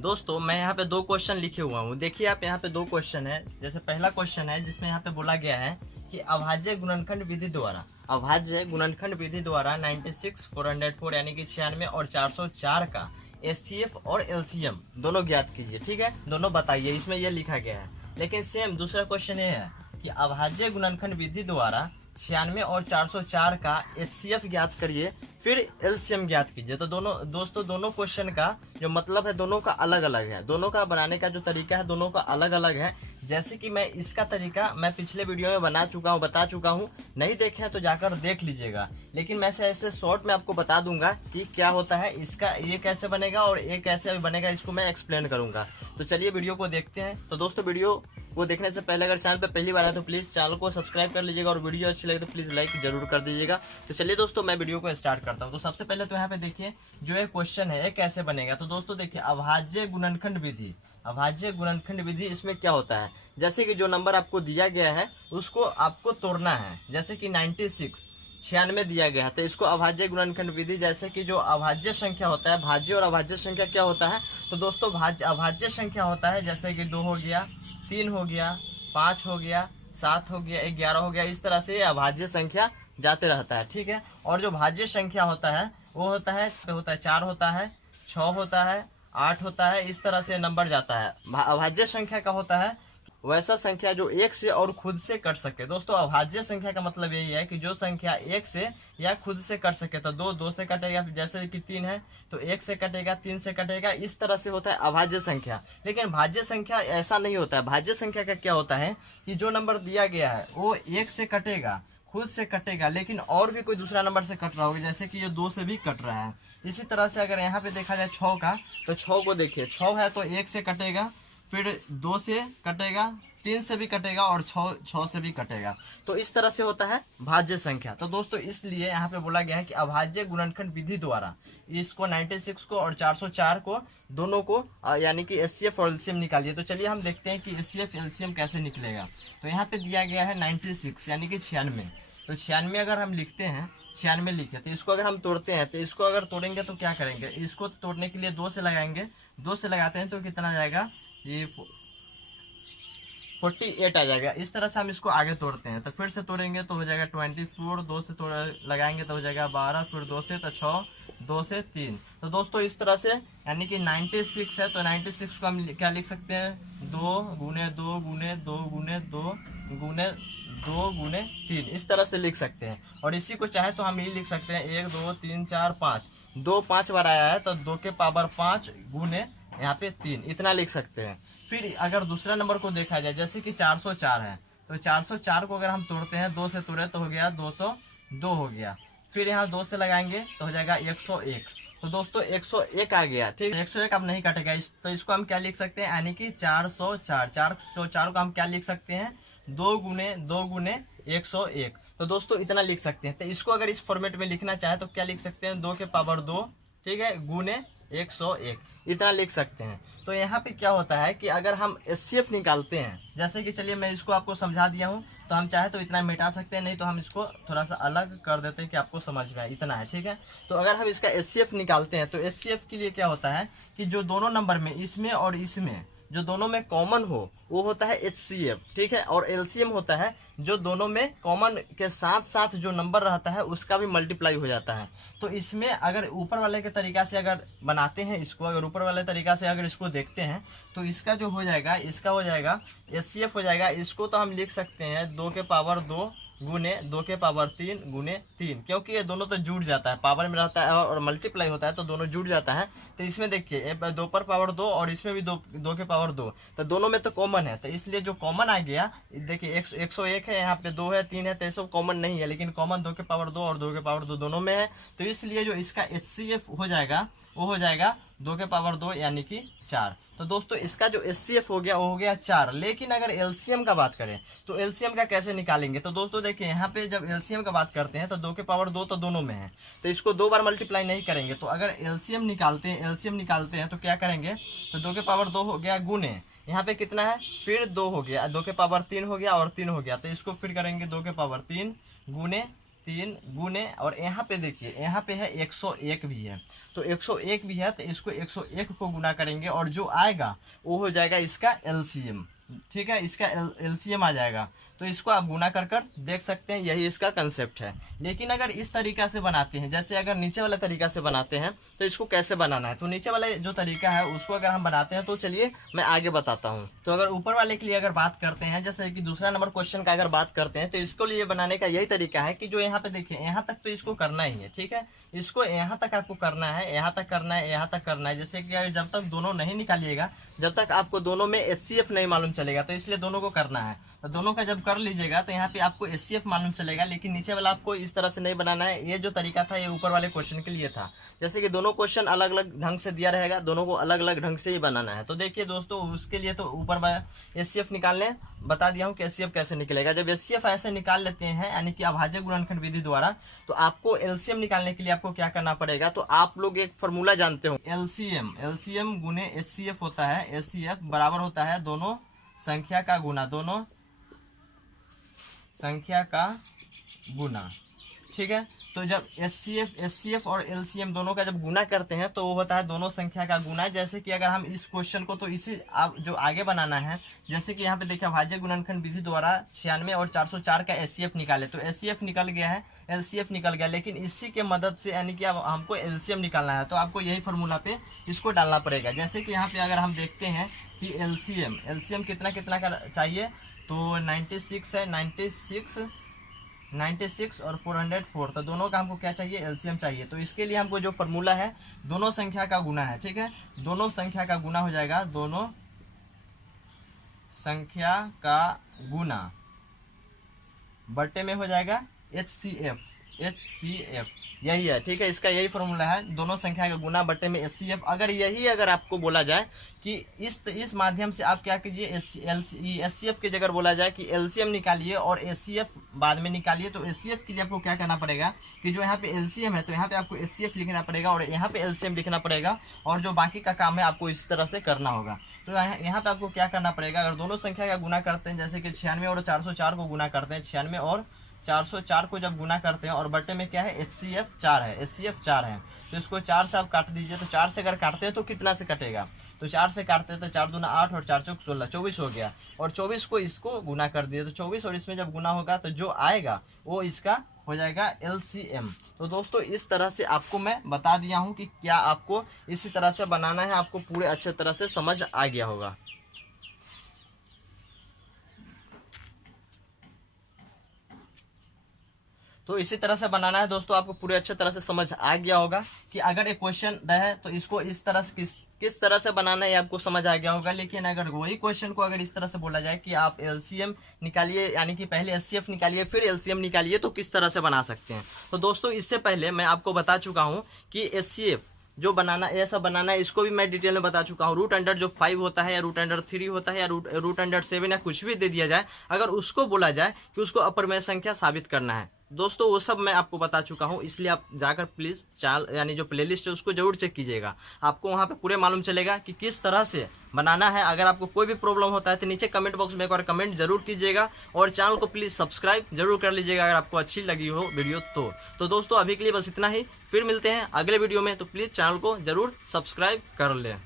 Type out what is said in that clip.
दोस्तों मैं यहाँ पे दो क्वेश्चन लिखे हुआ हूँ। देखिए आप यहाँ पे दो क्वेश्चन है। जैसे पहला क्वेश्चन है जिसमें यहाँ पे बोला गया है कि अभाज्य गुणनखंड विधि द्वारा 96 404 यानी कि 96 और 404 का एचसीएफ और एलसीएम दोनों ज्ञात कीजिए। ठीक है, दोनों बताइए, इसमें यह लिखा गया है। लेकिन सेम दूसरा क्वेश्चन ये है कि अभाज्य गुणनखंड विधि द्वारा 96 और 404 का एचसीएफ ज्ञात करिए, फिर एलसीएम ज्ञात कीजिए। तो दोनों क्वेश्चन का जो मतलब है दोनों का अलग अलग है, दोनों का बनाने का जो तरीका है दोनों का अलग अलग है। जैसे कि मैं इसका तरीका मैं पिछले वीडियो में बता चुका हूँ, नहीं देखे हैं तो जाकर देख लीजिएगा। लेकिन मैं ऐसे शॉर्ट में आपको बता दूंगा कि क्या होता है इसका, ये कैसे बनेगा और ये कैसे बनेगा, इसको मैं एक्सप्लेन करूंगा। तो चलिए वीडियो को देखते हैं। तो दोस्तों वीडियो वो देखने से पहले अगर चैनल पे पहली बार आए तो प्लीज़ चैनल को सब्सक्राइब कर लीजिएगा और वीडियो अच्छी लगे तो प्लीज़ लाइक जरूर कर दीजिएगा। तो चलिए दोस्तों मैं वीडियो को स्टार्ट करता हूँ। तो सबसे पहले तो यहाँ पे देखिए जो एक क्वेश्चन है ये कैसे बनेगा। तो दोस्तों देखिए अभाज्य गुणनखंड विधि इसमें क्या होता है, जैसे कि जो नंबर आपको दिया गया है उसको आपको तोड़ना है। जैसे कि 96 दिया गया है तो इसको अभाज्य गुणनखंड विधि, जैसे कि जो अभाज्य संख्या होता है, भाज्य और अभाज्य संख्या क्या होता है। तो दोस्तों अभाज्य संख्या होता है जैसे कि 2 हो गया, 3 हो गया, 5 हो गया, 7 हो गया, 11 हो गया, इस तरह से अभाज्य संख्या जाते रहता है। ठीक है, और जो भाज्य संख्या होता है वो होता है 4 होता है, 6 होता है, 8 होता है, इस तरह से नंबर जाता है। अभाज्य संख्या का होता है वैसा संख्या जो एक से और खुद से कट सके। दोस्तों अभाज्य संख्या का मतलब यही है कि जो संख्या एक से या खुद से कट सके। तो 2 से कटेगा, जैसे कि 3 है तो 1 से कटेगा, 3 से कटेगा, इस तरह से होता है अभाज्य संख्या। लेकिन भाज्य संख्या ऐसा नहीं होता है। भाज्य संख्या का क्या होता है कि जो नंबर दिया गया है वो 1 से कटेगा, खुद से कटेगा, लेकिन और भी कोई दूसरा नंबर से कट रहा होगा, जैसे कि ये 2 से भी कट रहा है। इसी तरह से अगर यहाँ पे देखा जाए 6 का, तो 6 को देखिए, 6 है तो 1 से कटेगा, फिर 2 से कटेगा, 3 से भी कटेगा और 6 से भी कटेगा। तो इस तरह से होता है भाज्य संख्या। तो दोस्तों इसलिए यहाँ पे बोला गया है कि अभाज्य गुणनखंड विधि द्वारा इसको 96 को और 404 को दोनों को यानी कि एचसीएफ और एलसीएम निकालिए। तो चलिए हम देखते हैं कि एचसीएफ एलसीएम कैसे निकलेगा। तो यहाँ पे दिया गया है 96 यानी कि 96। तो 96 अगर हम लिखते हैं, 96 लिखे, तो इसको अगर हम तोड़ते हैं, तो इसको अगर तोड़ेंगे तो क्या करेंगे, इसको तोड़ने के लिए 2 से लगाएंगे, 2 से लगाते हैं तो कितना जाएगा, ये 48 आ जाएगा। इस तरह से हम इसको आगे तोड़ते हैं। तो फिर से तोड़ेंगे तो हो जाएगा 24, 2 से लगाएंगे तो हो जाएगा 12, फिर 2 से तो 6, 2 से 3। तो दोस्तों इस तरह से यानी कि 96 है तो 96 को हम क्या लिख सकते हैं, 2 गुने 2 गुने 2 गुने 2 गुने 2 गुने 3, इस तरह से लिख सकते हैं। और इसी को चाहे तो हम ये लिख सकते हैं 1 2 3 4 5, 2 5 बार आया है तो 2 के पावर 5 गुने यहाँ पे 3, इतना लिख सकते हैं। फिर अगर दूसरा नंबर को देखा जाए, जैसे कि 404 है तो 404 को अगर हम तोड़ते हैं, 2 से तोड़े तो हो गया 202 हो गया, फिर यहाँ 2 से लगाएंगे तो हो जाएगा 101। तो दोस्तों 101 आ गया। ठीक, 101 अब नहीं कटेगा। तो इसको हम क्या लिख सकते हैं, यानी कि 404 को हम क्या लिख सकते हैं, 2 गुने 101। तो दोस्तों इतना लिख सकते हैं। तो इसको अगर इस फॉर्मेट में लिखना चाहे तो क्या लिख सकते हैं, 2 के पावर 2, ठीक है, गुने 101, इतना लिख सकते हैं। तो यहाँ पे क्या होता है कि अगर हम एचसीएफ निकालते हैं, जैसे कि चलिए मैं इसको आपको समझा दिया हूँ, तो हम चाहे तो इतना मिटा सकते हैं, नहीं तो हम इसको थोड़ा सा अलग कर देते हैं कि आपको समझ में आए, इतना है। ठीक है, तो अगर हम इसका एचसीएफ निकालते हैं तो एचसीएफ के लिए क्या होता है कि जो दोनों नंबर में, इसमें और इसमें, जो दोनों में कॉमन हो वो होता है एचसीएफ। ठीक है, और एलसीएम होता है जो दोनों में कॉमन के साथ साथ जो नंबर रहता है उसका भी मल्टीप्लाई हो जाता है। तो इसमें अगर ऊपर वाले के तरीका से अगर बनाते हैं इसको, अगर ऊपर वाले तरीका से अगर इसको देखते हैं तो इसका जो हो जाएगा, इसका हो जाएगा एचसीएफ हो जाएगा। इसको तो हम लिख सकते हैं 2 के पावर 2 गुने 2 के पावर 3 गुने 3, क्योंकि ये दोनों तो जुड़ जाता है, पावर में रहता है और मल्टीप्लाई होता है तो दोनों जुड़ जाता है। तो इसमें देखिए 2 पर पावर 2 और इसमें भी 2 के पावर 2, तो दोनों में तो कॉमन है। तो इसलिए जो कॉमन आ गया, देखिए 101 है, यहाँ पे 2 है, 3 है, तो ये सब कॉमन नहीं है, लेकिन कॉमन 2 के पावर 2 और 2 के पावर 2 दोनों में है। तो इसलिए जो इसका एचसीएफ हो जाएगा वो हो जाएगा 2 के पावर 2 यानी कि 4। तो दोस्तों इसका जो एचसीएफ हो गया वो हो गया 4। लेकिन अगर एलसीएम का बात करें तो एलसीएम का कैसे निकालेंगे। तो दोस्तों देखिए यहाँ पे जब एलसीएम का बात करते हैं तो 2 के पावर 2 तो दोनों में है, तो इसको 2 बार मल्टीप्लाई नहीं करेंगे। तो अगर एलसीएम निकालते हैं तो क्या करेंगे, तो 2 के पावर 2 हो गया गुने, यहाँ पे कितना है, फिर 2 हो गया, 2 के पावर 3 हो गया और 3 हो गया, तो इसको फिर करेंगे 2 के पावर 3 गुने 3 गुने, और यहाँ पे देखिए यहाँ पे है 101 भी है, तो 101 भी है तो इसको 101 को गुना करेंगे और जो आएगा वो हो जाएगा इसका एलसीएम। ठीक है, इसका एलसीएम आ जाएगा, तो इसको आप गुना कर कर देख सकते हैं, यही इसका कंसेप्ट है। लेकिन अगर इस तरीका से बनाते हैं, जैसे अगर नीचे वाला तरीका से बनाते हैं तो इसको कैसे बनाना है, तो नीचे वाला जो तरीका है उसको अगर हम बनाते हैं तो चलिए मैं आगे बताता हूँ। तो अगर ऊपर वाले के लिए अगर बात करते हैं, जैसे कि दूसरा नंबर क्वेश्चन का अगर बात करते हैं, तो इसको लिए बनाने का यही तरीका है कि जो यहाँ पे देखिए यहाँ तक तो इसको करना ही है। ठीक है, इसको यहाँ तक आपको करना है, यहाँ तक करना है, यहाँ तक करना है। जैसे कि जब तक दोनों नहीं निकालिएगा, जब तक आपको दोनों में एचसीएफ नहीं मालूम चलेगा, तो इसलिए दोनों को करना है। तो दोनों का जब कर लीजिएगा तो यहाँ पे आपको एचसीएफ मालूम चलेगा, लेकिन नीचे वाला आपको इस तरह से नहीं बनाना है। ये जो तरीका था ये ऊपर वाले क्वेश्चन के लिए था। जैसे कि दोनों क्वेश्चन अलग अलग ढंग से दिया रहेगा, दोनों को अलग अलग ढंग से ही बनाना है। तो देखिए दोस्तों, उसके लिए तो ऊपर एचसीएफ निकालने बता दिया हूँ कि एचसीएफ कैसे निकलेगा। जब एचसीएफ ऐसे निकाल लेते हैं, यानी कि अभाज्य गुणनखंड विधि द्वारा, तो आपको एलसीएम निकालने के लिए आपको क्या करना पड़ेगा, तो आप लोग एक फॉर्मूला जानते हो, एलसीएम गुने एचसीएफ होता है। एचसीएफ बराबर होता है दोनों संख्या का गुना, दोनों संख्या का गुना। ठीक है, तो जब एचसीएफ और एलसीएम दोनों का जब गुना करते हैं तो वो होता है दोनों संख्या का गुना। जैसे कि अगर हम इस क्वेश्चन को तो इसी जो आगे बनाना है, जैसे कि यहाँ पे देखिए अभाज्य गुणनखंड विधि द्वारा 96 और 404 का एचसीएफ निकाले, तो एचसीएफ निकल गया है, एलसीएफ निकल गया, लेकिन इसी के मदद से यानी कि अब हमको एलसीएम निकालना है, तो आपको यही फॉर्मूला पे इसको डालना पड़ेगा। जैसे कि यहाँ पे अगर हम देखते हैं कि एलसीएम कितना कितना का चाहिए, तो 96 है, 96 और 404, तो दोनों का हमको क्या चाहिए, एलसीएम चाहिए। तो इसके लिए हमको जो फॉर्मूला है दोनों संख्या का गुना है। ठीक है, दोनों संख्या का गुना हो जाएगा, दोनों संख्या का गुना बट्टे में हो जाएगा एचसीएफ, यही है। ठीक है, इसका यही फॉर्मूला है, दोनों संख्या का गुना बट्टे में एचसीएफ। अगर आपको बोला जाए कि इस माध्यम से आप क्या कीजिए, एचसीएफ की जगह बोला जाए कि एलसीएम निकालिए और एचसीएफ बाद में निकालिए, तो एचसीएफ के लिए आपको क्या करना पड़ेगा कि जो यहाँ पे एलसीएम है तो यहाँ पे आपको एचसीएफ लिखना पड़ेगा और यहाँ पे एलसीएम लिखना पड़ेगा, और जो बाकी का काम है आपको इस तरह से करना होगा। तो यहाँ पे आपको क्या करना पड़ेगा, अगर दोनों संख्या का गुना करते हैं, जैसे कि 96 और 404 को गुना करते हैं, 96 और 404 को जब गुना करते हैं और बट्टे में क्या है, एचसीएफ 4 है, तो इसको 4 से आप काट दीजिए। तो 4 से अगर काटते हैं तो कितना से कटेगा, तो 4 से काटते हैं तो 4 दूना 8 और 4 चौक 16, 24 हो गया, और 24 को इसको गुना कर दिए, तो 24 और इसमें जब गुना होगा तो जो आएगा वो इसका हो जाएगा एलसीएम। तो दोस्तों इस तरह से आपको मैं बता दिया हूँ कि क्या आपको इसी तरह से बनाना है, आपको पूरे अच्छे तरह से समझ आ गया होगा। तो इसी तरह से बनाना है दोस्तों, आपको पूरे अच्छे तरह से समझ आ गया होगा कि अगर एक क्वेश्चन रहे तो इसको इस तरह से किस तरह से बनाना है आपको समझ आ गया होगा। लेकिन अगर वही क्वेश्चन को अगर इस तरह से बोला जाए कि आप एलसीएम निकालिए, यानी कि पहले एचसीएफ निकालिए फिर एलसीएम निकालिए, तो किस तरह से बना सकते हैं। तो दोस्तों इससे पहले मैं आपको बता चुका हूँ कि एचसीएफ जो बनाना ऐसा बनाना है, इसको भी मैं डिटेल में बता चुका हूँ। रूट अंडर जो 5 होता है या रूट अंडर 3 होता है या रूट अंडर 7 या कुछ भी दे दिया जाए, अगर उसको बोला जाए कि उसको अपरिमेय संख्या साबित करना है, दोस्तों वो सब मैं आपको बता चुका हूँ। इसलिए आप जाकर प्लीज़ यानी जो प्लेलिस्ट है उसको जरूर चेक कीजिएगा, आपको वहाँ पे पूरे मालूम चलेगा कि किस तरह से बनाना है। अगर आपको कोई भी प्रॉब्लम होता है तो नीचे कमेंट बॉक्स में एक बार कमेंट जरूर कीजिएगा, और चैनल को प्लीज़ सब्सक्राइब जरूर कर लीजिएगा अगर आपको अच्छी लगी हो वीडियो तो दोस्तों अभी के लिए बस इतना ही, फिर मिलते हैं अगले वीडियो में, तो प्लीज़ चैनल को जरूर सब्सक्राइब कर लें।